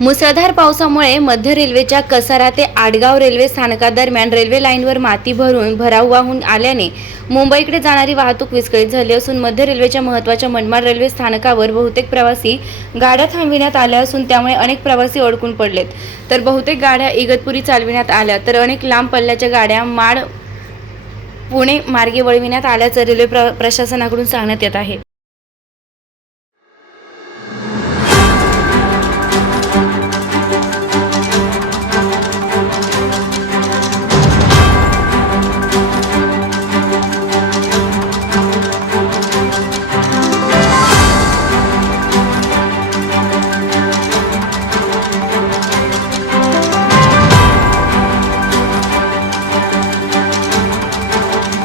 मुसळधार पावसामुळे मध्य रेल्वेच्या कसारा ते आडगाव रेल्वे स्थानकादरम्यान रेल्वे लाईनवर माती भरून भराव वाहून आल्याने मुंबईकडे जाणारी वाहतूक विस्कळीत झाली असून मध्य रेल्वेच्या महत्त्वाच्या मनमाड रेल्वे स्थानकावर बहुतेक प्रवासी गाड्या थांबविण्यात आल्या असून त्यामुळे अनेक प्रवासी अडकून पडलेत. तर बहुतेक गाड्या इगतपुरी चालविण्यात आल्या तर अनेक लांब पल्ल्याच्या गाड्या माड पुणे मार्गे वळविण्यात आल्याचं रेल्वे प्र प्रशासनाकडून सांगण्यात येत आहे.